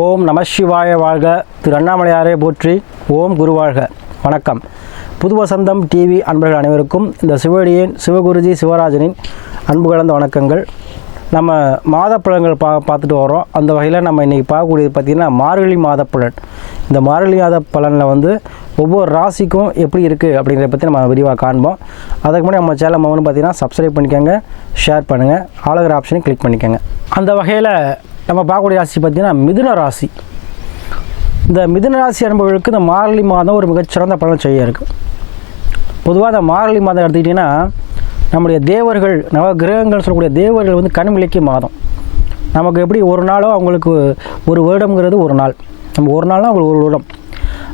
ஓம் நம சிவாய வாழ்க. திரு அண்ணாமலையாரே போற்றி. ஓம் குரு வாழ்க. வணக்கம். புது வசந்தம் டிவி அன்பர்கள் அனைவருக்கும் இந்த சிவடியின் சிவகுருஜி சிவராஜனின் அன்பு கலந்த வணக்கங்கள். நம்ம மாத பலன்கள் பார்த்துட்டு வரோம். அந்த வகையில் நம்ம இன்றைக்கி பார்க்கக்கூடியது பார்த்திங்கன்னா மார்கழி மாத பலன். இந்த மார்கழி மாத பலனில் ஒவ்வொரு ராசிக்கும் எப்படி இருக்குது அப்படிங்கிறத பற்றி நம்ம விரிவாக காண்போம். அதுக்கு முன்னாடி நம்ம சேனல் பார்த்திங்கன்னா சப்ஸ்கிரைப் பண்ணிக்கோங்க, ஷேர் பண்ணுங்கள், ஆளுகிற ஆப்ஷனை கிளிக் பண்ணிக்கோங்க. அந்த வகையில் நம்ம பார்க்கக்கூடிய ராசி பார்த்திங்கன்னா மிதுன ராசி. இந்த மிதுன ராசி அன்பர்களுக்கு இந்த மார்கழி மாதம் ஒரு மிகச்சிறந்த பலன் செய்ய இருக்குது. பொதுவாக இந்த மார்கழி மாதம் எடுத்துக்கிட்டிங்கன்னா நம்முடைய தேவர்கள், நவ கிரகங்கள் சொல்லக்கூடிய தேவர்கள் கண்விளக்கிய மாதம். நமக்கு எப்படி ஒரு நாளோ அவங்களுக்கு ஒரு வருடங்கிறது ஒரு நாள், நம்ம ஒரு நாள்னா அவங்களுக்கு ஒரு வருடம்.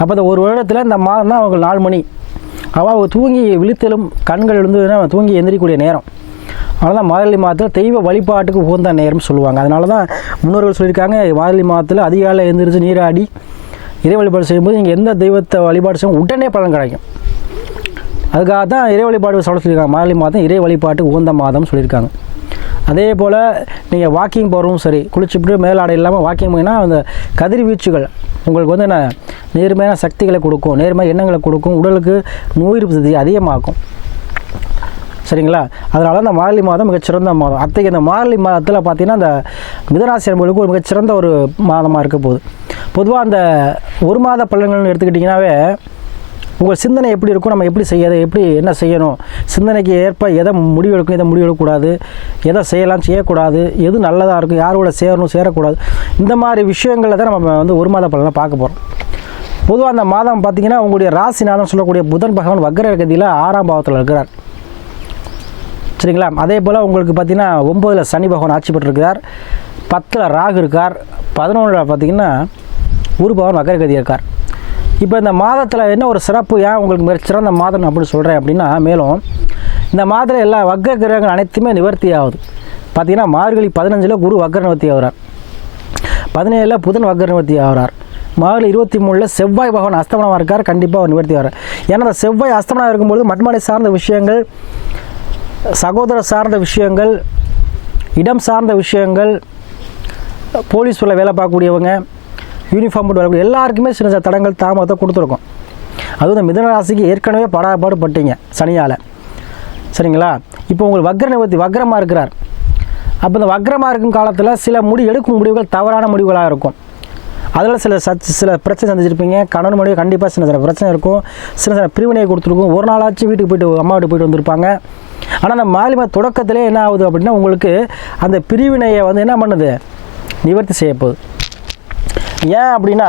அப்போ இந்த ஒரு வருடத்தில் இந்த மாதம் தான் அவங்க 4 மணி. அவங்க தூங்கி விழித்தெழும் கண்கள் தூங்கி எந்திரிக்கக்கூடிய நேரம். அதனால தான் மார்கழி மாதத்தில் தெய்வ வழிபாட்டுக்கு உகந்த நேரம் சொல்லுவாங்க. அதனால தான் முன்னோர்கள் சொல்லியிருக்காங்க, மார்கழி மாதத்தில் அதிகாலை எழுந்திரிச்சு நீராடி இறை வழிபாடு செய்யும்போது நீங்கள் எந்த தெய்வத்தை வழிபாடு செய்யும் உடனே பலன் கிடைக்கும். அதுக்காக தான் இறை வழிபாடு சொல்லியிருக்காங்க. மார்கழி மாதம் இறை வழிபாட்டுக்கு உகந்த மாதம் சொல்லியிருக்காங்க. அதே போல் நீங்கள் வாக்கிங் போகிறவும் சரி, குளிச்சுட்டு மேலாடை இல்லாமல் வாக்கிங் போனீங்கன்னா அந்த கதிர்வீச்சுகள் உங்களுக்கு என்ன நேர்மையான சக்திகளை கொடுக்கும், நேர்மையான எண்ணங்களை கொடுக்கும், உடலுக்கு நோய் எதிர்ப்பு சக்தி அதிகமாகும். சரிங்களா? அதனால இந்த மார்கழி மாதம் மிகச்சிறந்த மாதம். அத்தகைய இந்த மார்கழி மாதத்தில் பார்த்திங்கன்னா இந்த மிதுனராசி என்பவர்களுக்கு ஒரு மிகச்சிறந்த ஒரு மாதமாக இருக்க போகுது. பொதுவாக அந்த ஒரு மாத பலன்கள்னு எடுத்துக்கிட்டிங்கனாவே உங்கள் சிந்தனை எப்படி இருக்கும், நம்ம எப்படி செய்யறது, எப்படி என்ன செய்யணும், சிந்தனைக்கு ஏற்ப எதை முடிவு எடுக்கும், எதை முடிவு எடுக்கக்கூடாது, எதை செய்யலாம் செய்யக்கூடாது, எது நல்லதாக இருக்கும், யாரோட சேரணும் சேரக்கூடாது, இந்த மாதிரி விஷயங்களில் தான் நம்ம ஒரு மாத பலனை பார்க்க போகிறோம். பொதுவாக அந்த மாதம் பார்த்திங்கன்னா உங்களுடைய ராசிநாதன் சொல்லக்கூடிய புதன் பகவான் வக்ர கதியில் 6ஆம் பாவத்தில் இருக்கிறார். சரிங்களா? அதே போல் உங்களுக்கு பார்த்திங்கன்னா 9ல் சனி பகவான் ஆட்சி பெற்றிருக்கிறார், 10ல் ராகு இருக்கார், 11ல் பார்த்திங்கன்னா குரு பகவான் வக்ரகதி இருக்கார். இப்போ இந்த மாதத்தில் என்ன ஒரு சிறப்பு, ஏன் உங்களுக்கு மிக சிறந்த மாதம் அப்படின்னு சொல்கிறேன் அப்படின்னா, மேலும் இந்த மாதத்தில் எல்லா வக்ர கிரகங்கள் அனைத்துமே நிவர்த்தி ஆகுது. பார்த்திங்கன்னா மார்கழி 15ல் குரு வக்ர நிவர்த்தி ஆகிறார், 17ல் புதன் வக்ர நிவர்த்தி ஆகிறார், மார்கழி 23ல் செவ்வாய் பகவான் அஸ்தமனமாக இருக்கார், கண்டிப்பாக நிவர்த்தி ஆகிறார். ஏன்னா அந்த செவ்வாய் அஸ்தமனம் இருக்கும்பொழுது மண்மனை சார்ந்த விஷயங்கள், சகோதர சார்ந்த விஷயங்கள், இடம் சார்ந்த விஷயங்கள், போலீஸ் உள்ள வேலை பார்க்கக்கூடியவங்க, யூனிஃபார்ம் போட்டு வரக்கூடிய எல்லாருக்குமே சின்ன சின்ன தடங்கள் தாமதத்தை கொடுத்துருக்கோம். அதுவும் இந்த மிதுன ராசிக்கு ஏற்கனவே படாபாடு பட்டீங்க சனியால். சரிங்களா? இப்போ உங்களுக்கு வக்ர நிவர்த்தி வக்ரமாக இருக்கிறார். அப்போ இந்த வக்ரமாக இருக்கும் காலத்தில் சில எடுக்கும் முடிவுகள் தவறான முடிவுகளாக இருக்கும். அதில் சில பிரச்சனை சந்திச்சிருப்பீங்க. கணவன் மனைவி கண்டிப்பாக சின்ன பிரச்சனை இருக்கும், சின்ன பிரிவினையை கொடுத்துருக்கும். ஒரு நாளாச்சும் வீட்டுக்கு போய்ட்டு அம்மா வீட்டுக்கு போய்ட்டு வந்திருப்பாங்க. ஆனால் அந்த மார்கழி மாத தொடக்கத்திலே என்ன ஆகுது அப்படின்னா உங்களுக்கு அந்த பிரிவினையை என்ன பண்ணுது, நிவர்த்தி செய்யப்போகுது. ஏன் அப்படின்னா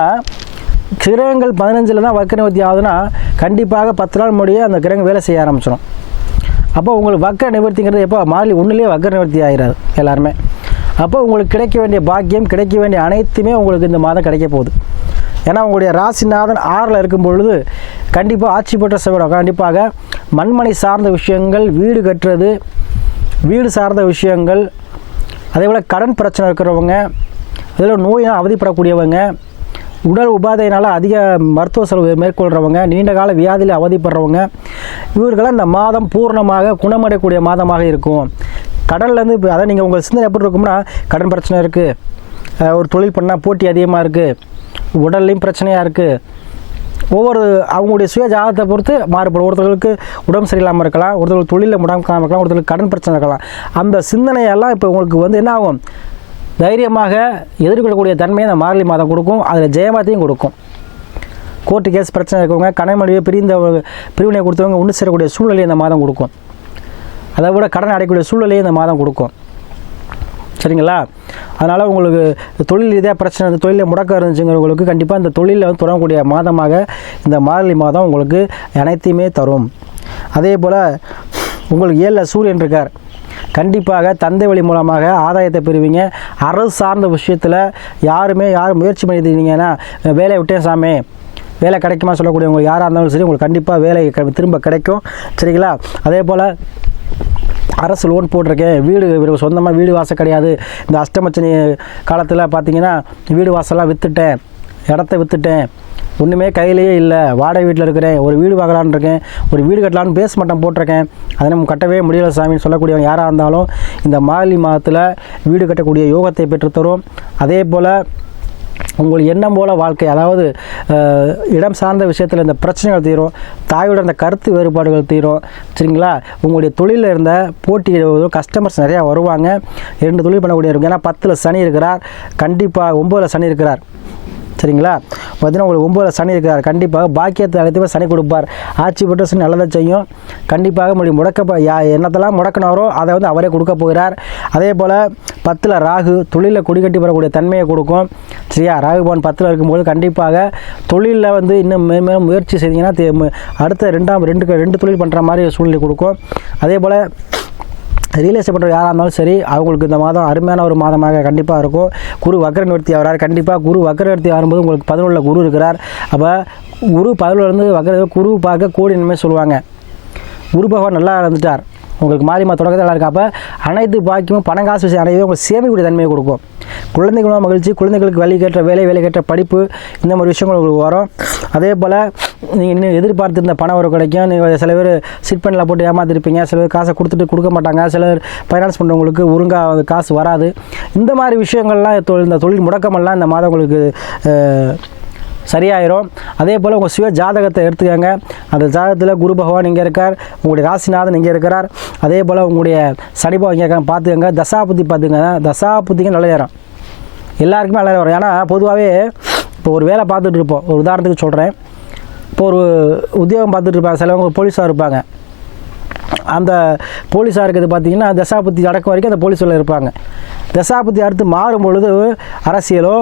கிரகங்கள் 15ல் தான் வக்ர நிவர்த்தி ஆகுதுன்னா கண்டிப்பாக 10 நாள் முடிய அந்த கிரகம் வேலை செய்ய ஆரம்பிச்சிடும். அப்போ உங்களுக்கு வக்ர நிவர்த்திங்கிறது எப்போ மார்கழி 1லேயே வக்ர நிவர்த்தி ஆகிறாரு எல்லாருமே. அப்போ உங்களுக்கு கிடைக்க வேண்டிய பாக்கியம், கிடைக்க வேண்டிய அனைத்துமே உங்களுக்கு இந்த மாதம் கிடைக்க போகுது. ஏன்னா உங்களுடைய ராசிநாதன் 6ல் இருக்கும் பொழுது கண்டிப்பாக ஆட்சி பெற்ற செவ்வாய் கண்டிப்பாக மண்மனை சார்ந்த விஷயங்கள், வீடு கட்டுறது, வீடு சார்ந்த விஷயங்கள், அதே போல் கடன் பிரச்சனை இருக்கிறவங்க, அதில் நோயினால் அவதிப்படக்கூடியவங்க, உடல் உபாதையினால் அதிக மருத்துவ செலவு மேற்கொள்கிறவங்க, நீண்ட கால வியாதியில் அவதிப்படுறவங்க, இவர்களெல்லாம் இந்த மாதம் பூர்ணமாக குணமடையக்கூடிய மாதமாக இருக்கும். கடன்லேருந்து இப்போ அதை நீங்கள் உங்கள் சிந்தனை எப்படி இருக்கும்னா, கடன் பிரச்சனை இருக்குது, ஒரு தொழில் பண்ணால் போட்டி அதிகமாக இருக்குது, உடல்லையும் பிரச்சனையாக இருக்குது, ஒவ்வொரு அவங்களுடைய சுய ஜாதகத்தை பொறுத்து மாறுபடும். ஒருத்தர்களுக்கு உடம்பு சரியில்லாமல் இருக்கலாம், ஒருத்தர்களுக்கு தொழிலில் முடாமல் இருக்கலாம், ஒருத்தர்களுக்கு கடன் பிரச்சனை இருக்கலாம். அந்த சிந்தனையெல்லாம் இப்போ உங்களுக்கு என்ன ஆகும், தைரியமாக எதிர்கொள்ளக்கூடிய தன்மையை அந்த மார்கழி மாதம் கொடுக்கும். அதில் ஜெயமாத்தையும் கொடுக்கும். கோர்ட்டு கேஸ் பிரச்சனை இருக்கவங்க, கணவனுடைய பிரிவினை கொடுத்தவங்க ஒன்று சேரக்கூடிய சூழ்நிலையை இந்த மாதம் கொடுக்கும். அதை விட கடன் அடையக்கூடிய சூழ்நிலையை இந்த மாதம் கொடுக்கும். சரிங்களா? அதனால் உங்களுக்கு தொழில் ரீதியாக பிரச்சனை, தொழிலில் முடக்கம் இருந்துச்சுங்கிறவங்களுக்கு கண்டிப்பாக இந்த தொழிலில் தொடங்கக்கூடிய மாதமாக இந்த மார்கழி மாதம் உங்களுக்கு அனைத்தையுமே தரும். அதே போல் உங்களுக்கு 7ல் சூரியன் இருக்கார், கண்டிப்பாக தந்தை வழி மூலமாக ஆதாயத்தை பெறுவீங்க. அரசு சார்ந்த விஷயத்தில் யாரும் முயற்சி பண்ணியிருந்தீங்கன்னா வேலையை விட்டேன் சாமி, வேலை கிடைக்குமா சொல்லக்கூடியவங்க யாராக இருந்தாலும் சரி, உங்களுக்கு கண்டிப்பாக வேலை திரும்ப கிடைக்கும். சரிங்களா? அதே போல் அரசு லோன் போட்டிருக்கேன், வீடு சொந்தமாக வீடு வாசல் கிடையாது, இந்த அஷ்டமச்சனி காலத்தில் பார்த்தீங்கன்னா வீடு வாசலாம் விற்றுட்டேன், இடத்த விற்றுட்டேன், ஒன்றுமே கையிலேயே இல்லை, வாடகை வீட்டில் இருக்கிறேன், ஒரு வீடு வாங்கலான்னு இருக்கேன், ஒரு வீடு கட்டலான்னு பேஸ்மெண்டம் போட்டிருக்கேன், அதை நம்ம கட்டவே முடியல சாமின்னு சொல்லக்கூடியவங்க யாராக இருந்தாலும் இந்த மார்கழி மாதத்தில் வீடு கட்டக்கூடிய யோகத்தை பெற்றுத்தரும். அதே போல் உங்களுக்கு எண்ணம் போல் வாழ்க்கை, அதாவது இடம் சார்ந்த விஷயத்தில் இந்த பிரச்சனைகள் தீரும், தாயோட இந்த கருத்து வேறுபாடுகள் தீரும். சரிங்களா? உங்களுடைய தொழிலில் இருந்த போட்டி கஸ்டமர்ஸ் நிறையா வருவாங்க. 2 தொழில் பண்ணக்கூடிய இருக்கும். ஏன்னா 10ல் சனி இருக்கிறார், கண்டிப்பாக 9ல் சனி இருக்கிறார். சரிங்களா? பார்த்தீங்கன்னா உங்களுக்கு 9ல் சனி இருக்கிறார். கண்டிப்பாக பாக்கியத்தை அழைத்து சனி கொடுப்பார். ஆட்சி பெற்ற சனி நல்லதை செய்யும். கண்டிப்பாக என்னத்தெல்லாம் முடக்கினாரோ அதை வந்து அவரே கொடுக்க போகிறார். அதே போல் 10ல் ராகு தொழிலில் கொடிக்கட்டி வரக்கூடிய தன்மையை கொடுக்கும். சரியா? ராகு பவன் 10ல் இருக்கும்போது கண்டிப்பாக தொழிலில் வந்து இன்னும் மேலும் முயற்சி செய்தீங்கன்னா அடுத்த 2 தொழில் பண்ணுற மாதிரி சூழ்நிலை கொடுக்கும். அதே போல் ரியல் எஸ்டேட் பண்ணுற யாராக இருந்தாலும் சரி, அவங்களுக்கு இந்த மாதம் அருமையான ஒரு மாதமாக கண்டிப்பாக இருக்கும். குரு வக்ர நிவர்த்தி ஆகிறார். கண்டிப்பாக குரு வக்ர நிவர்த்தி ஆகும்போது உங்களுக்கு 11ல் குரு இருக்கிறார். அப்போ குரு 11லேருந்து வக்ர குரு பார்க்க கோடி நன்மை சொல்லுவாங்க. குரு பகவான் நல்லா இருந்துட்டார், உங்களுக்கு மாறி தொடக்கத்தில் நல்லா இருக்கு. அப்போ அனைத்து பாக்கியமும் பணம் காசு விஷயம் அனைத்தும் உங்களுக்கு சேமிக்கக்கூடிய தன்மையை கொடுக்கும். குழந்தைகளும் மகிழ்ச்சி, குழந்தைகளுக்கு வேலைக்கேற்ற வேலைக்கேற்ற படிப்பு, இந்த மாதிரி விஷயங்கள் உங்களுக்கு வரும். அதே போல் நீங்கள் இன்னும் எதிர்பார்த்துருந்த பணம் வர கிடைக்கும். நீங்கள் சில பேர் சிட் பண்ணில் போட்டு ஏமாத்திருப்பீங்க, சில பேர் காசை கொடுக்க மாட்டாங்க, சிலர் ஃபைனான்ஸ் பண்ணுறவங்களுக்கு ஒழுங்காக காசு வராது. இந்த மாதிரி விஷயங்கள்லாம் இந்த தொழில் முடக்கமெல்லாம் இந்த மாதம் உங்களுக்கு சரியாயிரும். அதே போல் உங்கள் சுய ஜாதகத்தை எடுத்துக்கோங்க. அந்த ஜாதகத்தில் குரு பகவான் இங்கே இருக்கார், உங்களுடைய ராசிநாதன் இங்கே இருக்கிறார். அதே போல் உங்களுடைய சனி பகவான் இங்கே இருக்காங்க. பார்த்துக்கோங்க. தசாபுத்தி பார்த்துக்கோங்க. தசாபுத்திக்கு நல்ல நேரம், எல்லாருக்குமே நல்ல நேரம். ஏன்னா பொதுவாகவே இப்போ ஒரு வேலை பார்த்துட்டு இருப்போம். ஒரு உதாரணத்துக்கு சொல்கிறேன். இப்போ ஒரு உத்தியோகம் பார்த்துட்டு இருப்பாங்க, சிலவங்க போலீஸாக இருப்பாங்க. அந்த போலீஸாக இருக்கிறது பார்த்திங்கன்னா தசாபுத்தி அடக்கம் வரைக்கும் அந்த போலீஸில் இருப்பாங்க. தசாபுத்தி அடுத்து மாறும் பொழுது அரசியலோ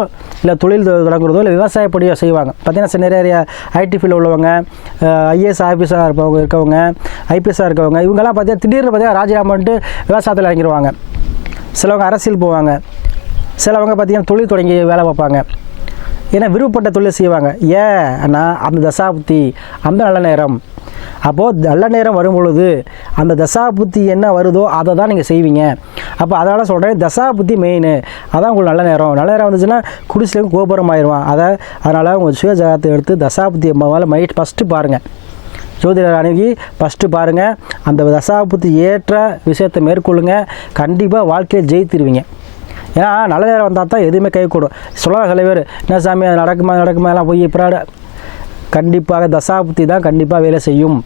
இல்லை தொழில் தொடங்குறதோ இல்லை விவசாயப்படியோ செய்வாங்க. பார்த்திங்கன்னா நிறைய ஐடி ஃபீல்டில் உள்ளவங்க, ஐஏஎஸ் ஆஃபீஸராக இருக்கவங்க, ஐபிஎஸ்ஸாக இருக்கவங்க, இவங்கெல்லாம் பார்த்திங்கன்னா திடீர்னு பார்த்திங்கன்னா ராஜினாமா பண்ணிட்டு விவசாயத்தில் இறங்கிடுவாங்க. சிலவங்க அரசியல் போவாங்க, சிலவங்க பார்த்திங்கன்னா தொழில் தொடங்கி வேலை பார்ப்பாங்க. ஏன்னா விருப்பப்பட்ட தொழில் செய்வாங்க. ஏன் ஆனால் அந்த தசாபுத்தி அந்த நல்ல நேரம். அப்போது நல்ல நேரம் வரும் பொழுது அந்த தசாபுத்தி என்ன வருதோ அதை தான் நீங்கள் செய்வீங்க. அப்போ அதனால் சொல்கிறேன், தசாபுத்தி மெயின். அதான் உங்களுக்கு நல்ல நேரம். நல்ல நேரம் வந்துச்சுன்னா குடிசிலையும் கோபுரம் ஆயிடுவான். அதனால் உங்கள் சுய ஜாதகத்தை எடுத்து தசாபுத்தியை மேலே ஃபஸ்ட்டு பாருங்கள். ஜோதிடர் அணுகி ஃபஸ்ட்டு பாருங்கள். அந்த தசாபுத்தி ஏற்ற விஷயத்தை மேற்கொள்ளுங்கள். கண்டிப்பாக வாழ்க்கையை ஜெயித்திருவீங்க. ஏன்னா நல்ல நேரம் வந்தால் தான் எதுவுமே கைகூடும். சொல்லலாம் சில பேர், என்ன சாமி அது நடக்குமா எல்லாம் போய் இப்போ கண்டிப்பாக தசாபுத்தி தான் கண்டிப்பாக வேலை செய்யும்.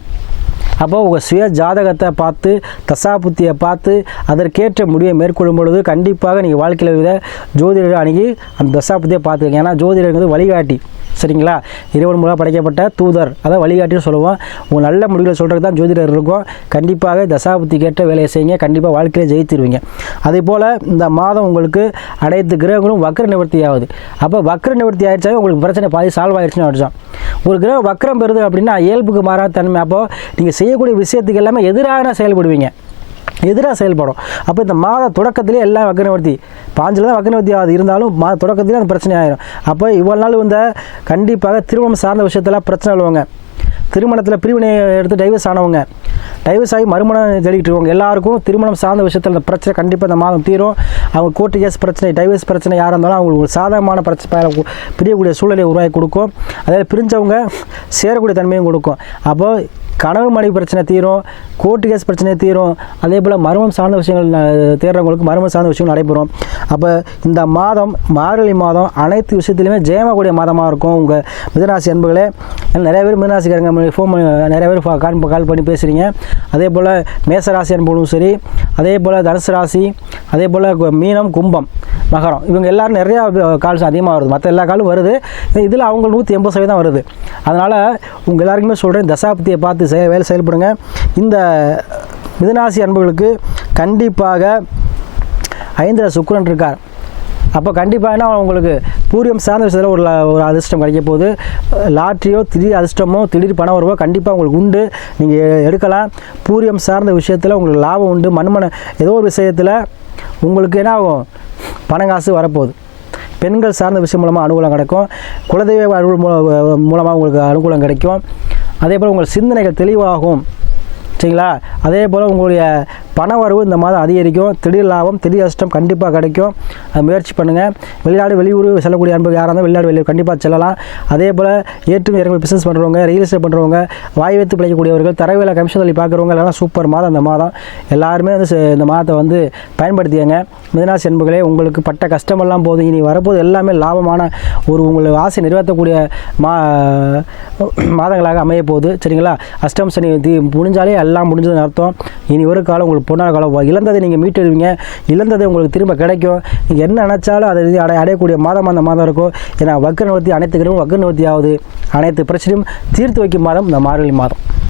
அப்போது உங்கள் சுய ஜாதகத்தை பார்த்து தசாபுத்தியை பார்த்து அதற்கேற்ற முடிவை மேற்கொள்ளும் பொழுது கண்டிப்பாக நீங்கள் வாழ்க்கையில் விட ஜோதிடரை அணுகி அந்த தசாபுத்தியை பார்த்துக்கங்க. ஏன்னா ஜோதிடர் வழிகாட்டி. சரிங்களா? இறைவன் மூலம் படைக்கப்பட்ட தூதர், அதான் வழிகாட்டின்னு சொல்லுவோம். உங்கள் நல்ல முடிவுகளை சொல்கிறது தான் ஜோதிடர் இருக்கும். கண்டிப்பாக தசாபுத்தி கேட்ட வேலையை செய்யுங்க. கண்டிப்பாக வாழ்க்கையில் ஜெயித்திருவீங்க. அதே போல் இந்த மாதம் உங்களுக்கு அனைத்து கிரகங்களும் வக்ர நிவர்த்தி ஆகுது. அப்போ வக்ர நிவர்த்தி ஆகிடுச்சாவே உங்களுக்கு பிரச்சனை பாதி சால்வ் ஆகிடுச்சுன்னு அடிச்சோம். ஒரு கிரகம் வக்ரம் பெறுது அப்படின்னா இயல்புக்கு மாறாத தன்மை. அப்போது நீங்கள் செய்யக்கூடிய விஷயத்துக்கு எல்லாமே எதிராக செயல்படுவீங்க, எதிராக செயல்படும். அப்போ இந்த மாத தொடக்கத்திலே எல்லாம் வக்ரநிவர்த்தி 5 தான் வக்ரநிவர்த்தி ஆகுது. இருந்தாலும் மாத தொடக்கத்திலே அந்த பிரச்சனை ஆகிடும். அப்போ இவ்வளோ நாள் கண்டிப்பாக திருமணம் சார்ந்த விஷயத்தெல்லாம் பிரச்சனை உள்ளவங்க, திருமணத்தில் பிரிவினை எடுத்து டைவர்ஸ் ஆனவங்க, டைவர்ஸ் ஆகி மறுமணம் தேடிக்கிட்டு இருக்கவங்க எல்லாருக்கும் திருமணம் சார்ந்த விஷயத்தில் இந்த பிரச்சனை கண்டிப்பாக இந்த மாதம் தீரும். அவங்க கோர்ட்டு கேஸ் பிரச்சனை, டைவர்ஸ் பிரச்சனை யாராக இருந்தாலும் அவங்களுக்கு சாதகமான பிரச்சனை பிரியக்கூடிய சூழ்நிலையை உருவாக்கி கொடுக்கும். அதாவது பிரிஞ்சவங்க சேரக்கூடிய தன்மையும் கொடுக்கும். அப்போது கணவன் மனைவி பிரச்சனை தீரும், கோர்ட்டு கேஸ் பிரச்சனை தீரும். அதே போல் மர்மம் சார்ந்த விஷயங்கள் தேடுறவங்களுக்கு மர்மம் சார்ந்த விஷயங்கள் நடைபெறும். அப்போ இந்த மாதம் மார்கழி மாதம் அனைத்து விஷயத்துலையுமே ஜெயமாகக்கூடிய மாதமாக இருக்கும். உங்கள் மிதராசி அன்புகளே, நிறைய பேர் மிதராசிக்காரங்க ஃபோன் நிறைய பேர் கால் பண்ணி பேசுகிறீங்க. அதே போல் மேசராசி அன்புகளும் சரி, அதே போல் தனுசு ராசி, அதே போல் மீனம், கும்பம், மகரம், இவங்க எல்லோரும் நிறையா கால்ஸ் அதிகமாக வருது. மற்ற எல்லா காலும் வருது. இதில் அவங்க 180% வருது. அதனால் உங்கள் எல்லாருக்குமே சொல்கிறேன், தசாபுத்தியை பார்த்து வேலை செயல்படுங்க. இந்த மிதுனராசி அன்புகளுக்கு கண்டிப்பாக 5ல் சுக்கிரன் இருக்கார். அப்போ கண்டிப்பாக என்ன உங்களுக்கு பூரியம் சார்ந்த விஷயத்தில் ஒரு அதிர்ஷ்டம் கிடைக்க போகுது. லாட்ரியோ திடீர் அதிர்ஷ்டமோ திடீர் பணம் வருவோ கண்டிப்பாக உங்களுக்கு உண்டு, நீங்கள் எடுக்கலாம். பூரியம் சார்ந்த விஷயத்தில் உங்களுக்கு லாபம் உண்டு. மண்மனை ஏதோ ஒரு விஷயத்தில் உங்களுக்கு என்ன ஆகும், பணங்காசு வரப்போகுது. பெண்கள் சார்ந்த விஷயம் மூலமாக அனுகூலம் கிடைக்கும். குலதெய்வ அருள் மூலமாக உங்களுக்கு அனுகூலம் கிடைக்கும். அதே போல் உங்கள் சிந்தனைகள் தெளிவாகும். சரிங்களா? அதே போல் உங்களுடைய பண வரவு இந்த மாதம் அதிகரிக்கும். திடீர் லாபம், திடீர் கஷ்டம் கண்டிப்பாக கிடைக்கும். அது முயற்சி பண்ணுங்கள். வெளிநாடு வெளியூர் செல்லக்கூடிய அன்பர்கள் யாராக இருந்தால் வெளிநாடு வெளியூர் கண்டிப்பாக செல்லலாம். அதே போல் ஏற்றும் இறங்கல் பிஸ்னஸ் பண்ணுறவங்க, ரியல் எஸ்டேட் பண்ணுறவங்க, வாய் வைத்து பிழைக்கக்கூடியவர்கள், தரவேல கமிஷன் சொல்லி பார்க்குறவங்க எல்லாம் சூப்பர் மாதம் இந்த மாதம். எல்லாருமே வந்து இந்த மாதத்தை வந்து பயன்படுத்தியங்க. மிதுனராசி அன்பர்களே, உங்களுக்கு பட்ட கஷ்டமெல்லாம் போதும். இனி வரப்போது எல்லாமே லாபமான ஒரு உங்களுக்கு ஆசை நிறைவேற்றக்கூடிய மாதங்களாக அமைய போகுது. சரிங்களா? அஷ்டம் சனி முடிஞ்சாலே எல்லாம் முடிஞ்சதுன்னு அர்த்தம். இனி ஒரு காலம் உங்களுக்கு பொன்னான காலம். இழந்ததை நீங்கள் மீட்டெடுவீங்க. இழந்ததை உங்களுக்கு திரும்ப கிடைக்கும். நீங்கள் என்ன நினச்சாலும் அதை அடையக்கூடிய மாதம் அந்த மாதம் இருக்கும். ஏன்னா வக்ர நிவர்த்தி, அனைத்து கிரகமும் வக்ர நிவர்த்தி ஆகுது. அனைத்து பிரச்சனையும் தீர்த்து வைக்கும் மாதம் இந்த மார்கழி மாதம்.